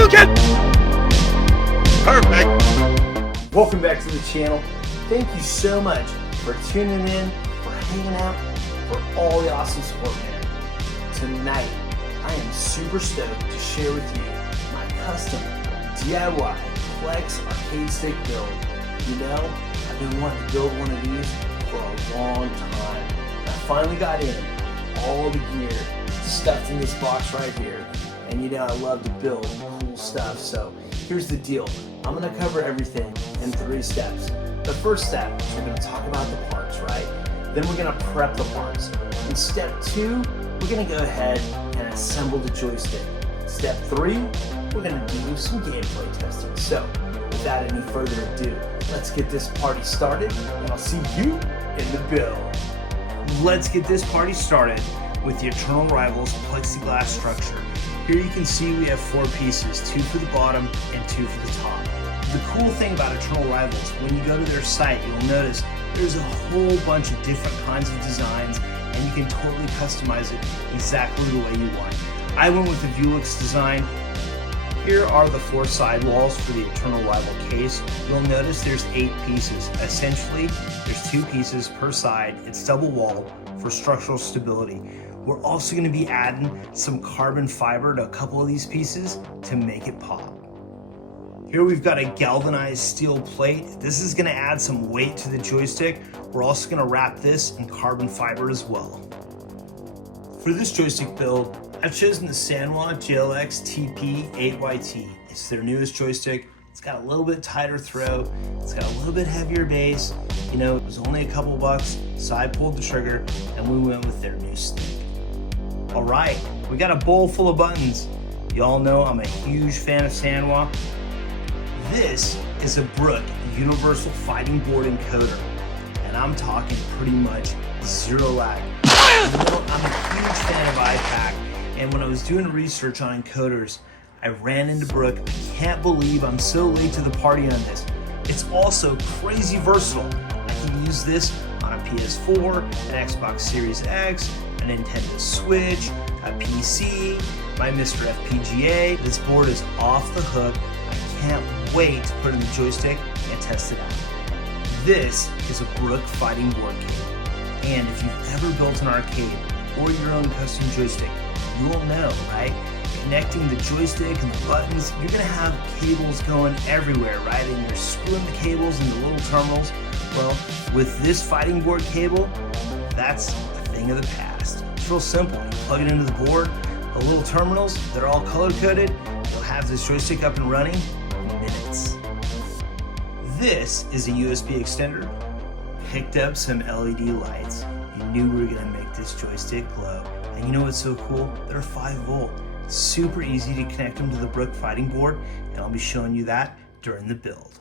Hadouken! Perfect. Welcome back to the channel. Thank you so much for tuning in, for hanging out, for all the awesome support, man. Tonight, I am super stoked to share with you my custom DIY Plex arcade stick build. You know, I've been wanting to build one of these for a long time. I finally got in all the gear stuffed in this box right here. And you know I love to build cool stuff, so here's the deal. I'm gonna cover everything in 3 steps. The first step is we're gonna talk about the parts, right? Then we're gonna prep the parts. In step 2, we're gonna go ahead and assemble the joystick. Step 3, we're gonna do some gameplay testing. So without any further ado, let's get this party started, and I'll see you in the build. Let's get this party started with the Eternal Rivals plexiglass structure. Here you can see we have 4 pieces, 2 for the bottom and 2 for the top. The cool thing about Eternal Rivals, when you go to their site, you'll notice there's a whole bunch of different kinds of designs, and you can totally customize it exactly the way you want. I went with the Vuelix design. Here are the 4 sidewalls for the Eternal Rival case. You'll notice there's 8 pieces. Essentially, there's 2 pieces per side. It's double walled for structural stability. We're also going to be adding some carbon fiber to a couple of these pieces to make it pop. Here we've got a galvanized steel plate. This is going to add some weight to the joystick. We're also going to wrap this in carbon fiber as well. For this joystick build, I've chosen the Sanwa JLX TP8YT. It's their newest joystick. It's got a little bit tighter throw. It's got a little bit heavier base. You know, it was only a couple bucks, so I pulled the trigger and we went with their new stick. All right, we got a bowl full of buttons. Y'all know I'm a huge fan of Sanwa. This is a Brook Universal Fighting Board Encoder, and I'm talking pretty much 0 lag. You know, I'm a huge fan of iPack, and when I was doing research on encoders, I ran into Brook. I can't believe I'm so late to the party on this. It's also crazy versatile. I can use this on a PS4, an Xbox Series X, a Nintendo Switch, a PC, my Mr. FPGA. This board is off the hook. I can't wait to put in the joystick and test it out. This is a Brook Fighting Board kit. And if you've ever built an arcade or your own custom joystick, you will know, right? Connecting the joystick and the buttons, you're gonna have cables going everywhere, right? And you're screwing the cables into little terminals. Well, with this fighting board cable, that's a thing of the past. It's real simple. You plug it into the board, the little terminals, they're all color-coded. You'll have this joystick up and running in minutes. This is a USB extender. Picked up some LED lights. You knew we were gonna make this joystick glow. And you know what's so cool? They're 5 volt. Super easy to connect them to the Brook Fighting Board, and I'll be showing you that during the build.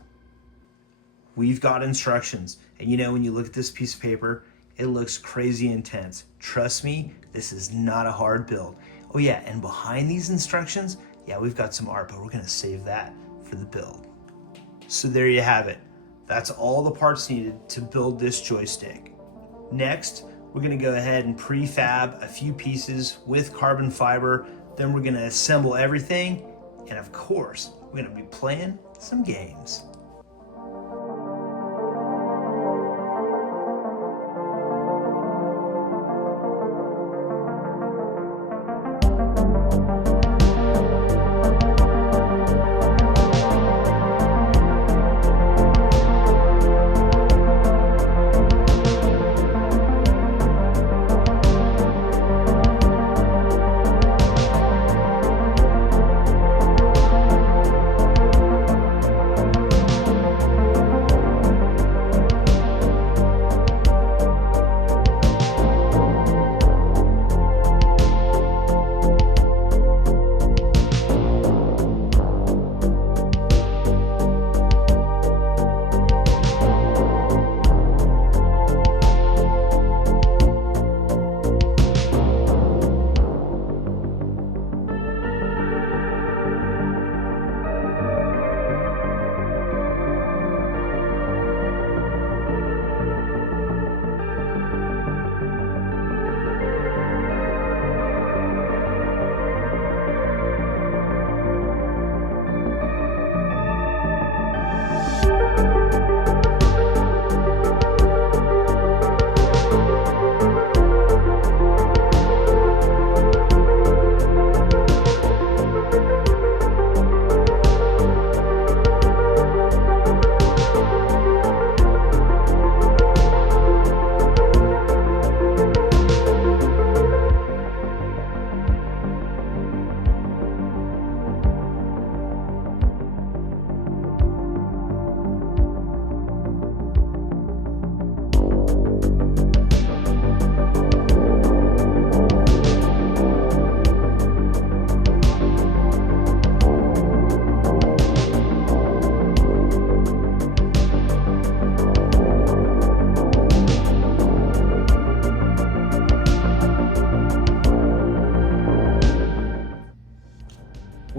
We've got instructions, and you know when you look at this piece of paper, it looks crazy intense. Trust me, this is not a hard build. Oh yeah, and behind these instructions, yeah, we've got some art, but we're gonna save that for the build. So there you have it. That's all the parts needed to build this joystick. Next, we're gonna go ahead and prefab a few pieces with carbon fiber. Then we're gonna assemble everything, and of course, we're gonna be playing some games.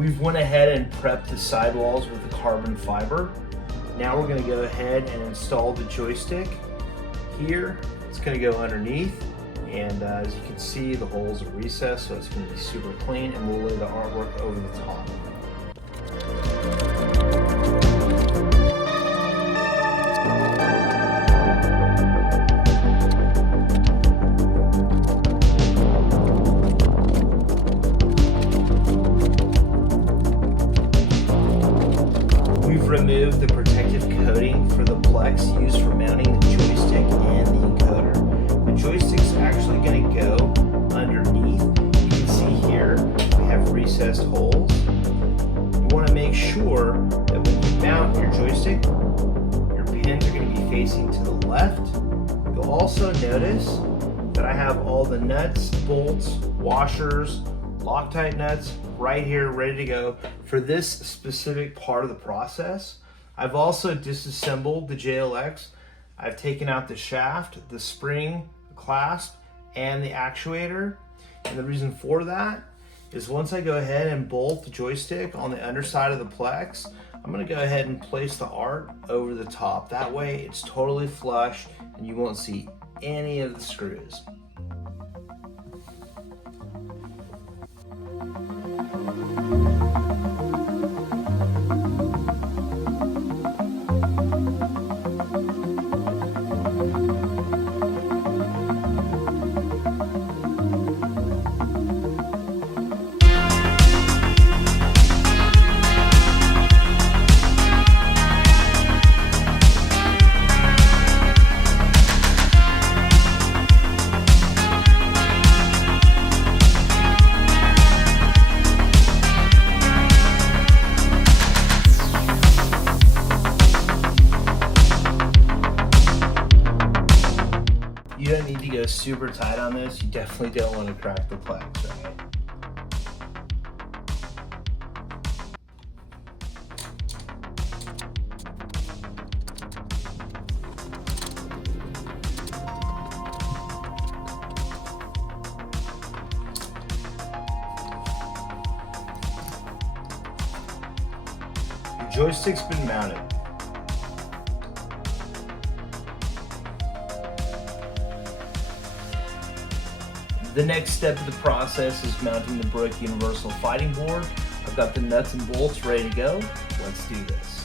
We've went ahead and prepped the sidewalls with the carbon fiber. Now we're going to go ahead and install the joystick here. It's going to go underneath, and as you can see, the holes are recessed, so it's going to be super clean, and we'll lay the artwork over the top. Remove the protective coating for the plex used for mounting the joystick and the encoder. The joystick's actually going to go underneath. You can see here we have recessed holes. You want to make sure that when you mount your joystick, your pins are going to be facing to the left. You'll also notice that I have all the nuts, bolts, washers, Loctite nuts right here ready to go for this specific part of the process. I've also disassembled the JLX. I've taken out the shaft, the spring, the clasp, and the actuator. And the reason for that is once I go ahead and bolt the joystick on the underside of the plex, I'm gonna go ahead and place the art over the top. That way it's totally flush and you won't see any of the screws. You don't need to go super tight on this. You definitely don't want to crack the plex, right? Your joystick's been mounted. The next step of the process is mounting the Brook Universal fighting board. I've got the nuts and bolts ready to go. Let's do this.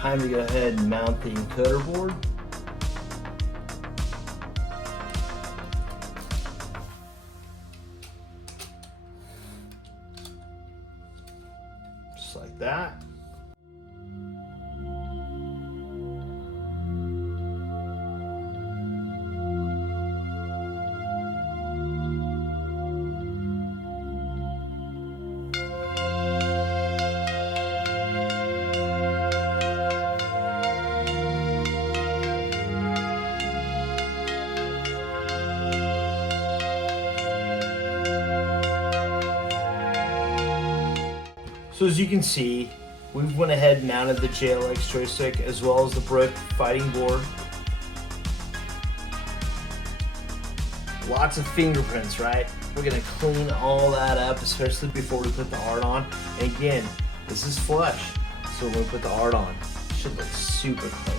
Time to go ahead and mount the encoder board. Just like that. So as you can see, we've went ahead and mounted the JLX joystick as well as the Brook fighting board. Lots of fingerprints, right? We're gonna clean all that up, especially before we put the art on. And again, this is flush, so when we put the art on, it should look super clean.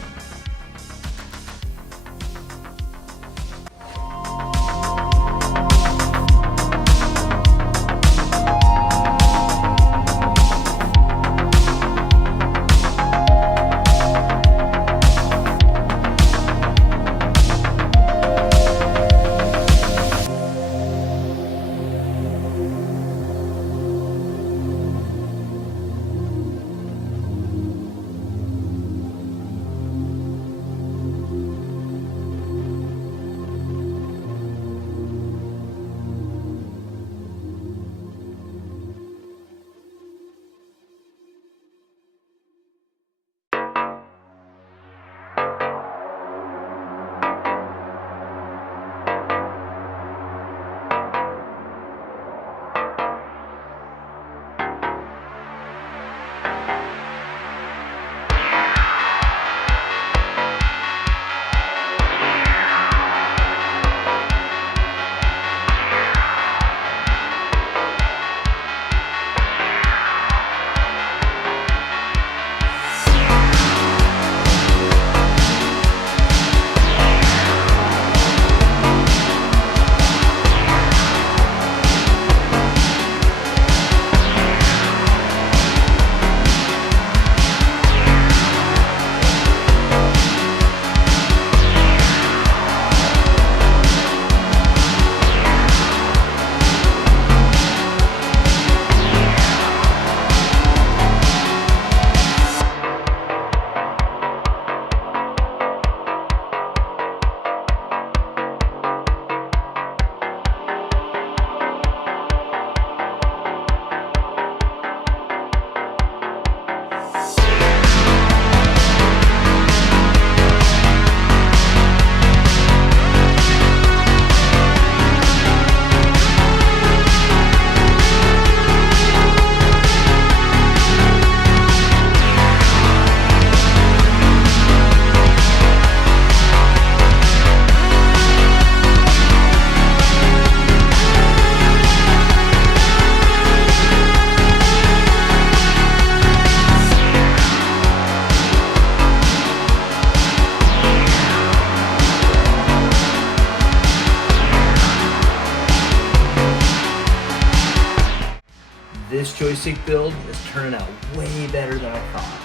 This joystick build is turning out way better than I thought.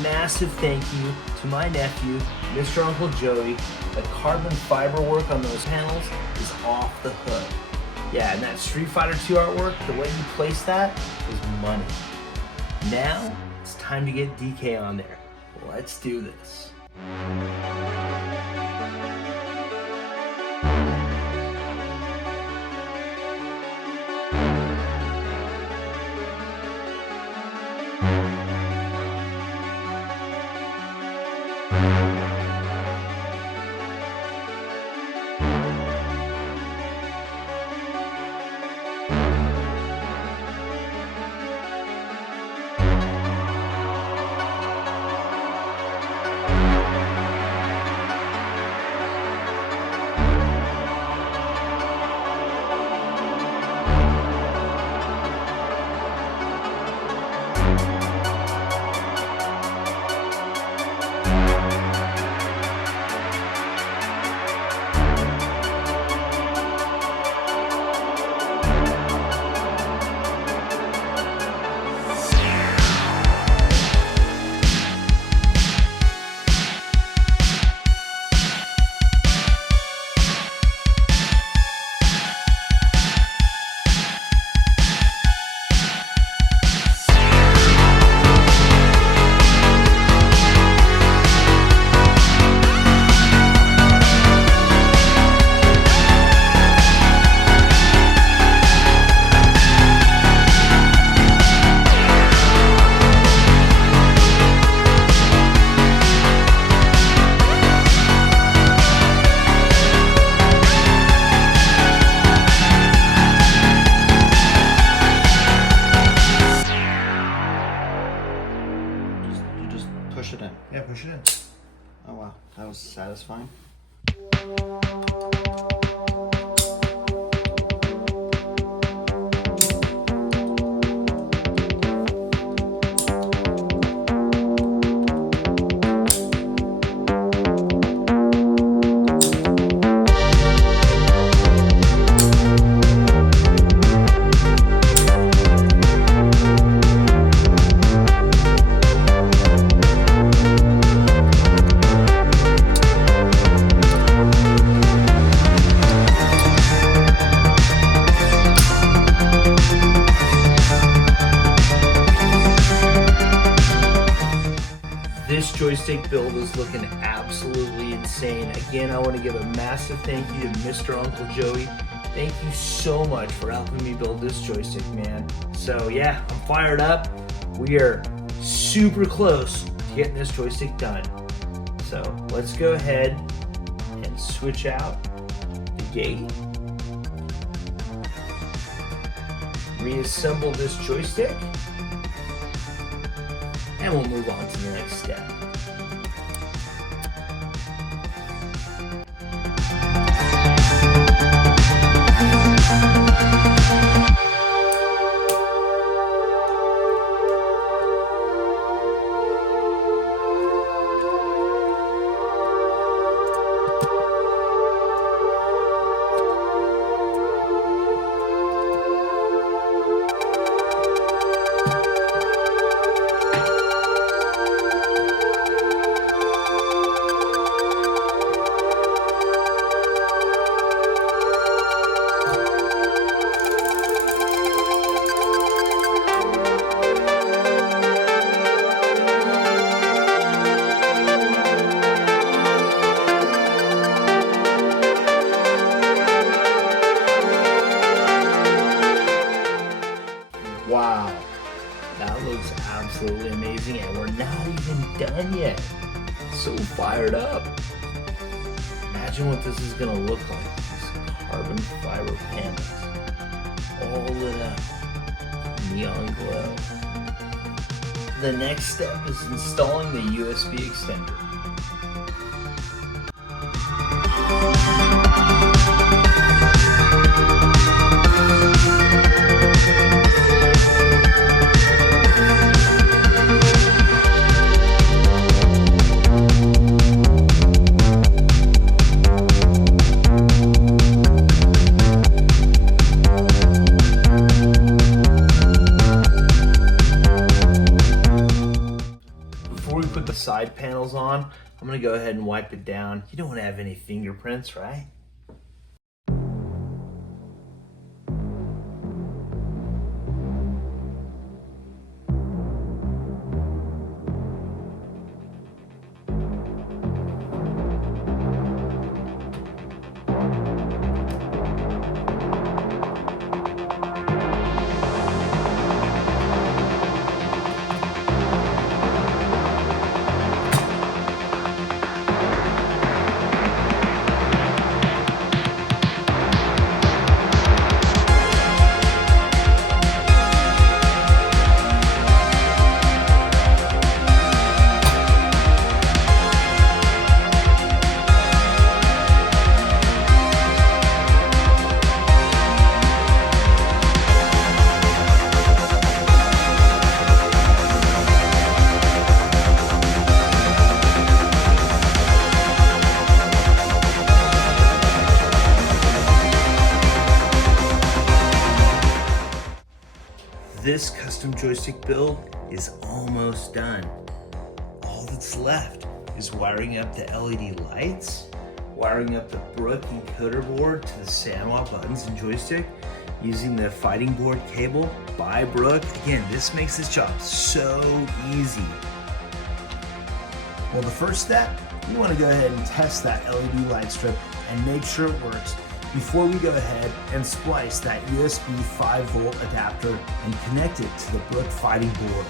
Massive thank you to my nephew, Mr. Uncle Joey. The carbon fiber work on those panels is off the hook. Yeah, and that Street Fighter 2 artwork, the way you place that is money. Now, it's time to get DK on there. Let's do this. Push it in. Yeah, push it in. Oh wow, that was satisfying. This joystick build is looking absolutely insane. Again, I want to give a massive thank you to Mr. Uncle Joey. Thank you so much for helping me build this joystick, man. So yeah, I'm fired up. We are super close to getting this joystick done. So let's go ahead and switch out the gate. Reassemble this joystick. And we'll move on to the next step. Wow, that looks absolutely amazing, and we're not even done yet. So fired up. Imagine what this is gonna look like. These carbon fiber panels, all lit up, neon glow. The next step is installing the USB extender. I'm gonna go ahead and wipe it down. You don't want to have any fingerprints, right? This custom joystick build is almost done. All that's left is wiring up the LED lights, wiring up the Brook encoder board to the Sanwa buttons and joystick, using the fighting board cable by Brook. Again, this makes this job so easy. Well, the first step, you want to go ahead and test that LED light strip and make sure it works before we go ahead and splice that USB 5-volt adapter and connect it to the Brook fighting board.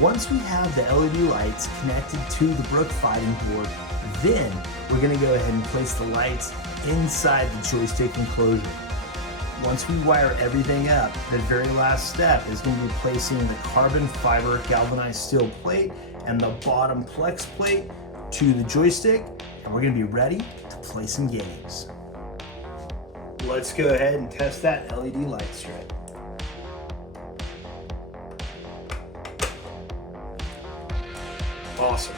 Once we have the LED lights connected to the Brook fighting board, then we're going to go ahead and place the lights inside the joystick enclosure. Once we wire everything up, the very last step is going to be placing the carbon fiber galvanized steel plate and the bottom plex plate to the joystick, and we're going to be ready to play some games. Let's go ahead and test that LED light strip. Awesome.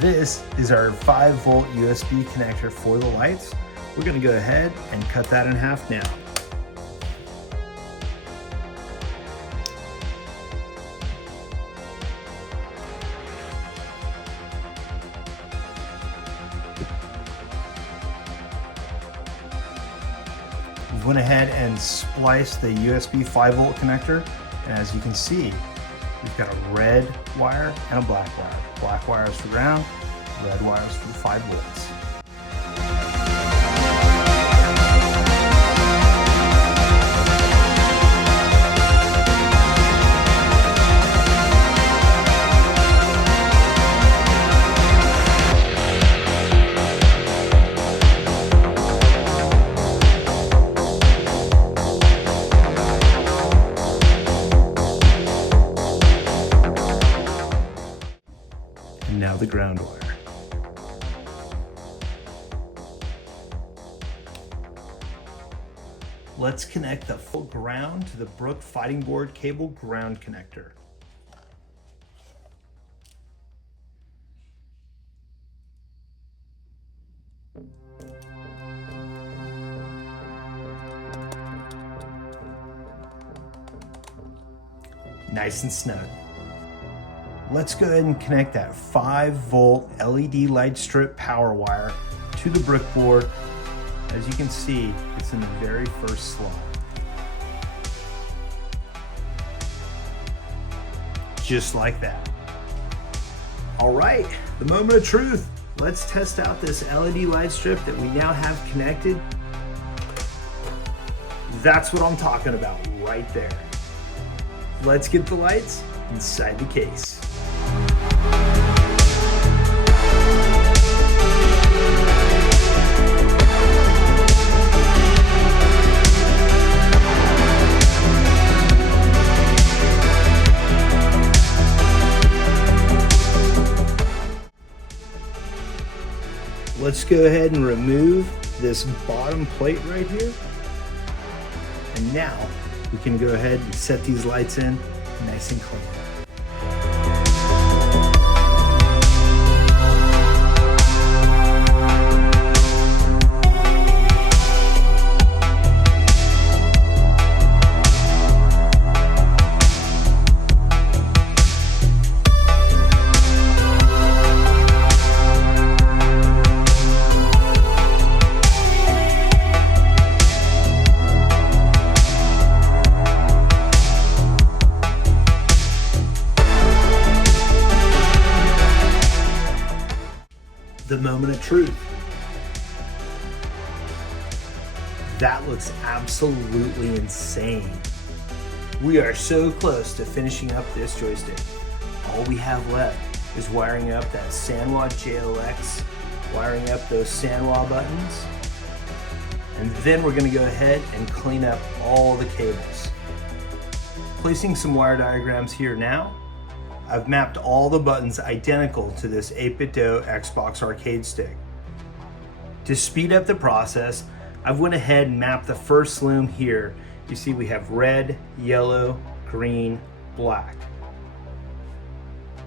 This is our 5-volt USB connector for the lights. We're going to go ahead and cut that in half now. We went ahead and spliced the USB 5-volt connector, and as you can see, we've got a red wire and a black wire. Black wire is for ground, red wire is for the 5 volts. Now the ground wire. Let's connect the full ground to the Brook fighting board cable ground connector. Nice and snug. Let's go ahead and connect that 5-volt LED light strip power wire to the Brook board. As you can see, it's in the very first slot. Just like that. All right, the moment of truth. Let's test out this LED light strip that we now have connected. That's what I'm talking about right there. Let's get the lights inside the case. Let's go ahead and remove this bottom plate right here. And now we can go ahead and set these lights in nice and clean. the moment of truth. That looks absolutely insane. We are so close to finishing up this joystick. All we have left is wiring up that Sanwa JLX, wiring up those Sanwa buttons, and then we're going to go ahead and clean up all the cables. Placing some wire diagrams here now. I've mapped all the buttons identical to this 8BitDo Xbox arcade stick. To speed up the process, I've went ahead and mapped the first loom here. You see we have red, yellow, green, black.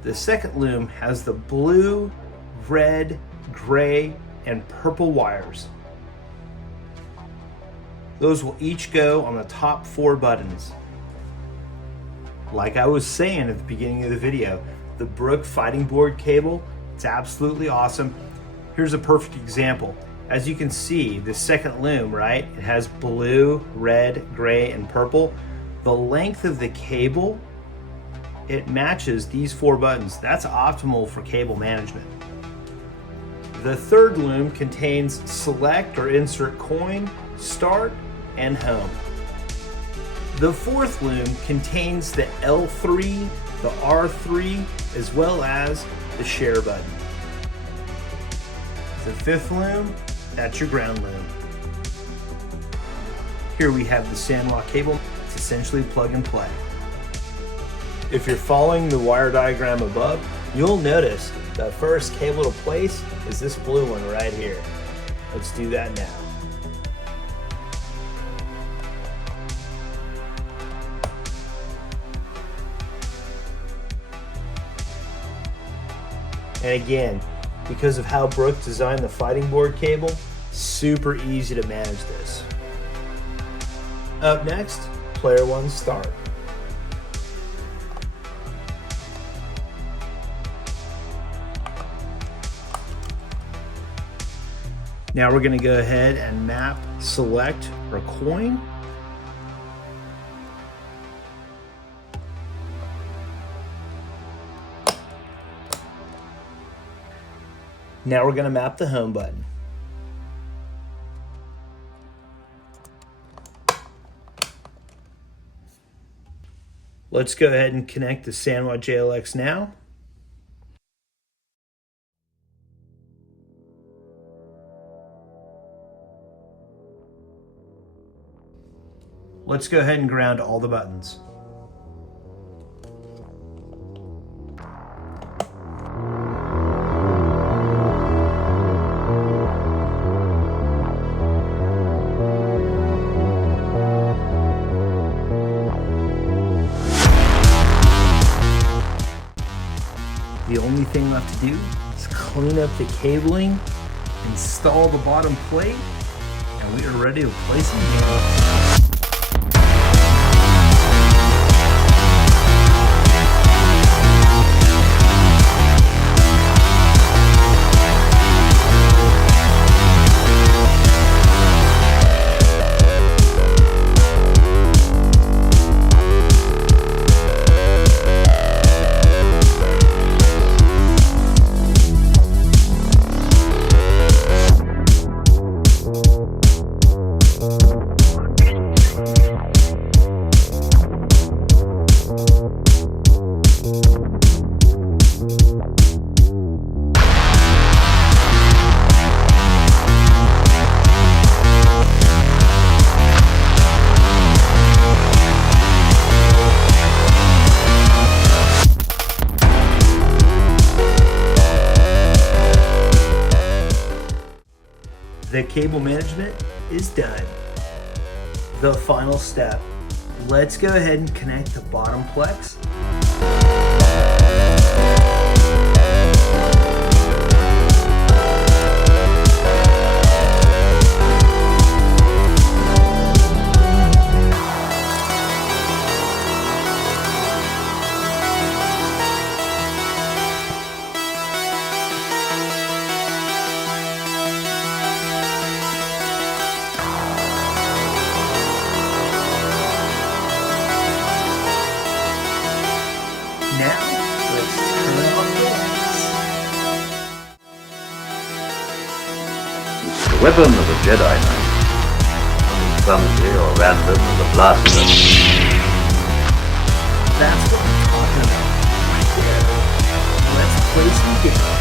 The second loom has the blue, red, gray, and purple wires. Those will each go on the top 4 buttons. Like I was saying at the beginning of the video, the Brook fighting board cable, it's absolutely awesome. Here's a perfect example. As you can see, the second loom, right? It has blue, red, gray, and purple. The length of the cable, it matches these 4 buttons. That's optimal for cable management. The third loom contains select or insert coin, start, and home. The fourth loom contains the L3, the R3, as well as the share button. The fifth loom, that's your ground loom. Here we have the Sanwa cable. It's essentially plug and play. If you're following the wire diagram above, you'll notice the first cable to place is this blue one right here. Let's do that now. And again, because of how Brook designed the fighting board cable, super easy to manage this. Up next, player 1 start. Now we're going to go ahead and map select or coin. Now we're going to map the home button. Let's go ahead and connect the Sanwa JLX now. Let's go ahead and ground all the buttons. The only thing left to do is clean up the cabling, install the bottom plate, and we are ready to play some games. The cable management is done. The final step. Let's go ahead and connect the bottom plex. weapon of a Jedi Knight. Something clumsy or random as a blaster. That's what I'm talking about. Right there. Let's play some games.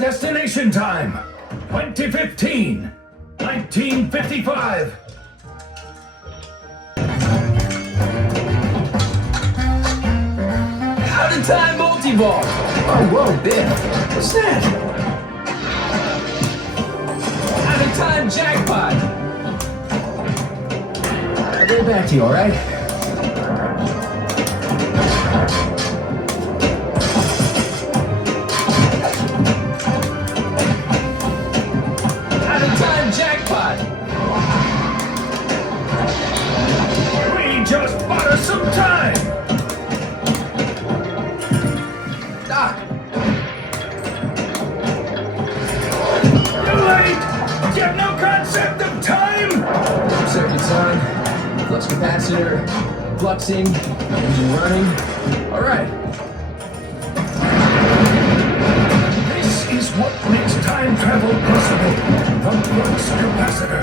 Destination time, 2015, 1955. Out of time multi-ball. Oh, whoa, Ben. What's that? Out of time jackpot. I'll get back to you, all right? Jackpot! We just bought us some time! Doc! Too late! You have no concept of time! Circuits on, flux capacitor, fluxing, engine running. Alright. This is what makes time travel possible. The flux capacitor.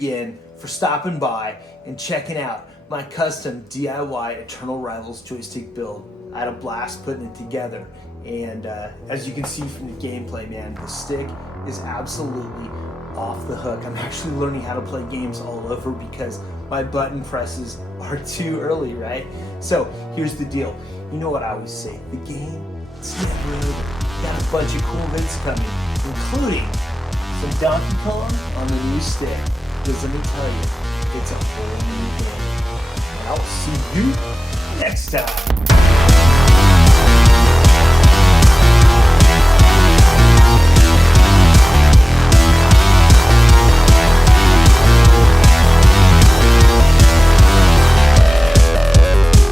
again for stopping by and checking out my custom DIY Eternal Rivals joystick build. I had a blast putting it together, and as you can see from the gameplay, man, the stick is absolutely off the hook. I'm actually learning how to play games all over because my button presses are too early, right? So here's the deal. You know what I always say, the game, it's never over. Got a bunch of cool bits coming, including some Donkey Kong on the new stick. Because let me tell you, it's a whole new game. And I'll see you next time.